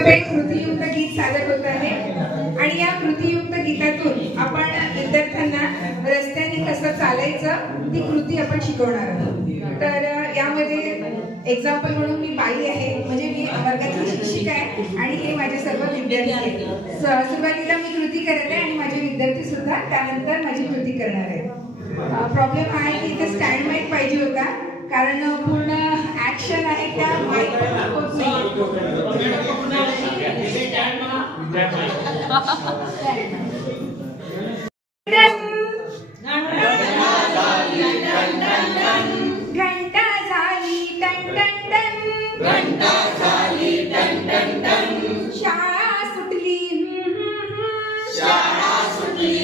माझ्याकडे एक कृतीयुक्त गीत सादर होत आहे आणि या कृतीयुक्त गीतातून आपण विद्यार्थ्यांना रस्त्याने कसं चालायचं ती कृती आपण शिकवणार आहोत। तर यामध्ये एक्झाम्पल म्हणून मी बाई आहे, म्हणजे मी वर्गाची शिक्षिका आहे आणि हे माझे सर्व विद्यार्थी आहेत। सुरुवातीला मी कृती करत आहे आणि माझे विद्यार्थी सुद्धा त्यानंतर माझी कृती करणार आहे। प्रॉब्लेम हा आहे की इथे स्टँड माईक पाहिजे होता, कारण पूर्ण ऍक्शन आहे त्या माईक होत नाही। घंटा झाली टन टन टन, घंटा झाली टन टन टन, शाळा सुटली शाळा सुटली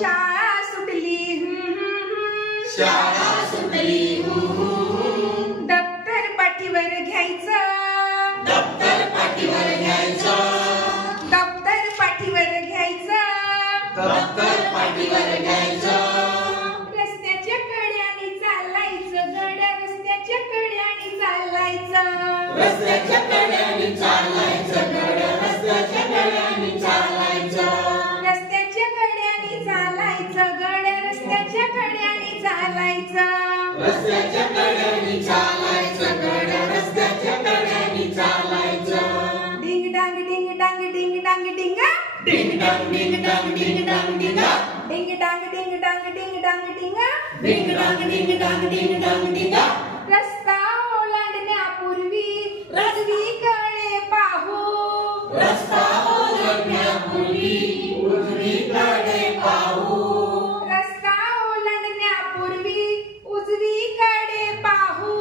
शाळा सुटली शाळा सुटली, दप्तर पाठीवर घ्यायचं दप्तर पाठीवर घ्यायचं दप्तर पाठीवर घ्यायचं दप्तर पाठीवर घ्यायचं, रस्त्याच्या कड्याने चालायचं गड्या रस्त्याच्या कड्याने चालायचं रस्त्याच्या कड्याने चालायचं गड्या रस्त्याच्या कड्याने चालायचं रस्त्याच्या कड्याने चालायचं गड्या रस्त्याच्या कड्याने चालायचं रस्त्याच्या कड्याने चालायचं गड्या रस्त्याच्या कड्याने चालायचं, डिंग डांग डिंग डांग डिंग डांग डिंगा डिंग डांग डिंग डांग डिंग डांग डिंगा डिंग डांग डिंग डांग डिंग डांग डिंगा डिंग डांग डिंग डांग डिंग डांग डिंगा, रस्ता ओलांडण्यापूर्वी उजवीकडे पाहू रस्ता ओलांडण्यापूर्वी उजवीकडे पाहू रस्ता ओलांडण्यापूर्वी उजवीकडे पाहू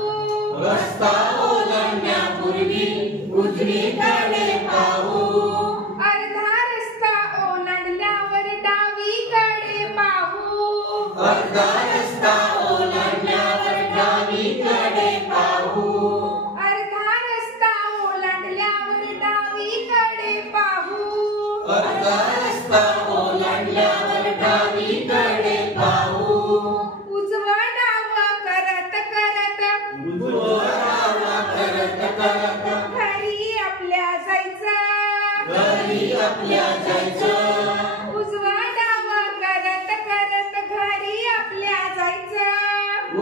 रस्ता ओलांडण्यापूर्वी उजवीकडे पाहू, अर्धा रस्ता ओलांडल्यावर डावीकडे पाहू अर्धा रस्ता ओलांडल्यावर डावीकडे पाहू अर्धा रस्ता ओलांडल्यावर डावीकडे पाहू अर्धा रस्ता ओलांडल्यावर डावीकडे पाहू, उजवा डावा करत करत उजवा डावा करत करत घरी आपल्या जायचं घरी आपल्या जायचं उजवा डावा करत करत घरी आपल्या जायचं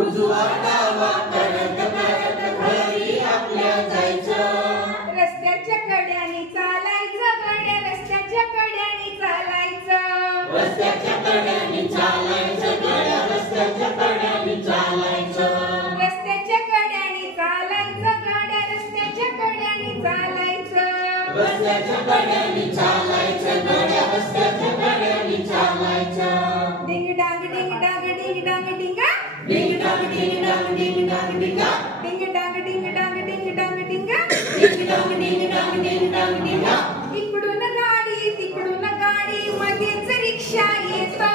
उजवा डावा करत करत घरी आपल्या जायचं, रस्त्याच्या कड्याने चालायचं गड्या रस्त्याच्या कड्याने चालायचं रस्त्याच्या कड्याने चालायचं गड्या रस्त्याच्या कड्याने चालायचं रस्त्याच्या कड्याने चालायचं गड्या रस्त्याच्या कड्याने चालायचं रस्त्याच्या कड्याने चालायचं गड्या रस्त्याच्या कड्याने चालायचं, डिंग डांग डिंग डांग डिंग डांग डिंगा डिंग डांग डिंग डांग डिंग डांग डिंगा डिंग डांग डिंग डांग डिंग डांग डिंगा डिंग डांग डिंग डांग डिंग डांग डिंगा, इकडून गाडी तिकडून गाडी मध्येच रिक्षा येतो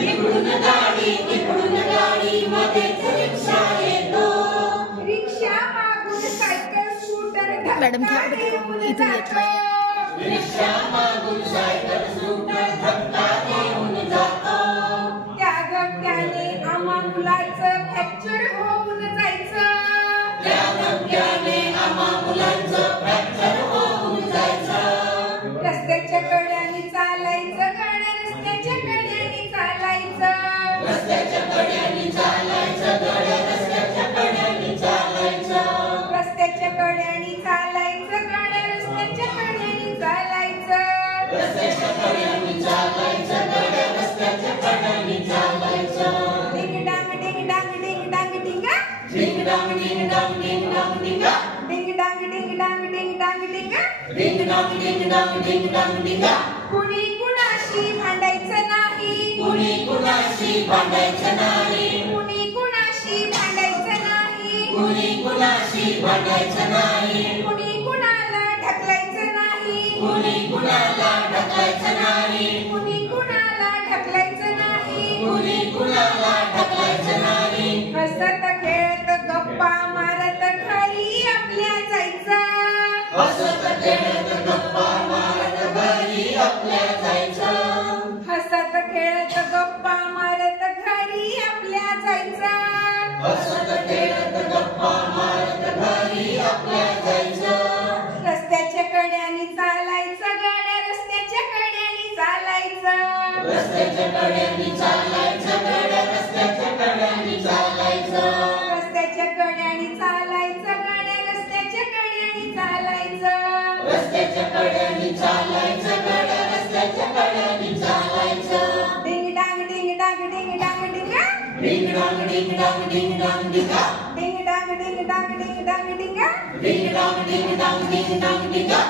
इकडून गाडी मध्येच रिक्षा येतो, रिक्षा मागून सायकल स्कूटर धक्का देऊन जातो रिक्षा मागून सायकल स्कूटर धक्का देऊन जातो, त्या धक्क्याने आम्हा मुलाचं फ्रॅक्चर होऊन जायचं त्या धक्क्याने आम्हा मुलांचं फ्रॅक्चर होऊन जायचं, रस्त्याच्या कड्याने चालायचं गड्या रस्त्याच्या कड्याने चालायचं रस्त्याच्या कड्याने चालायचं गड्या रस्त्याच्या कड्याने चालायचं रस्त्याच्या कड्याने चालायचं गड्या रस्त्याच्या कड्याने चालायचं रस्त्याच्या कड्याने चालायचं गड्या रस्त्याच्या कड्याने चालायचं, डिंग डांग डिंग डांग डिंग डांग डिंगा डिंग डांग डिंग डांग डिंग डांग डिंगा डिंग डांग डिंग डांग डिंग डांग डिंगा डिंग डांग डिंग डांग डिंग डांग डिंगा, कुणी कुणाशी भांडायचं नाही कुणी कुणाशी भांडायचं नाही कुणी कुणाशी भांडायचं नाही कुणी कुणाशी भांडायचं नाही, कुणी कुणाला ढकलायचं नाही कुणी कुणाला ढकलायचं नाही कुणी कुणाला ढकलायचं नाही कुणी कुणाला ढकलायचं नाही, हसत खेळत गप्पा मारत घरी आपल्या जायचं हसत खेळत गप्पा मारत घरी आपल्या जायचं हसत खेळत गप्पा मारत घरी आपल्या जायचं हसत खेळत गप्पा मारत घरी आपल्या जायचं, कड्यानी चालायचं गड्या रस्त्याच्या कड्यानी चालायचं रस्त्याच्या कड्यानी चालायचं गड्या रस्त्याच्या कड्यानी चालायचं रस्त्याच्या कड्यानी चालायचं गड्या रस्त्याच्या कड्यानी चालायचं डिंग डांग डिंग डांग डिंग डांग डिंगा डिंग डांग डिंग डांग डिंग डांग डिंगा डिंग डांग डिंग डांग डिंग डांग डिंगा डिंग डांग डिंग डांग डिंग डांग डिंगा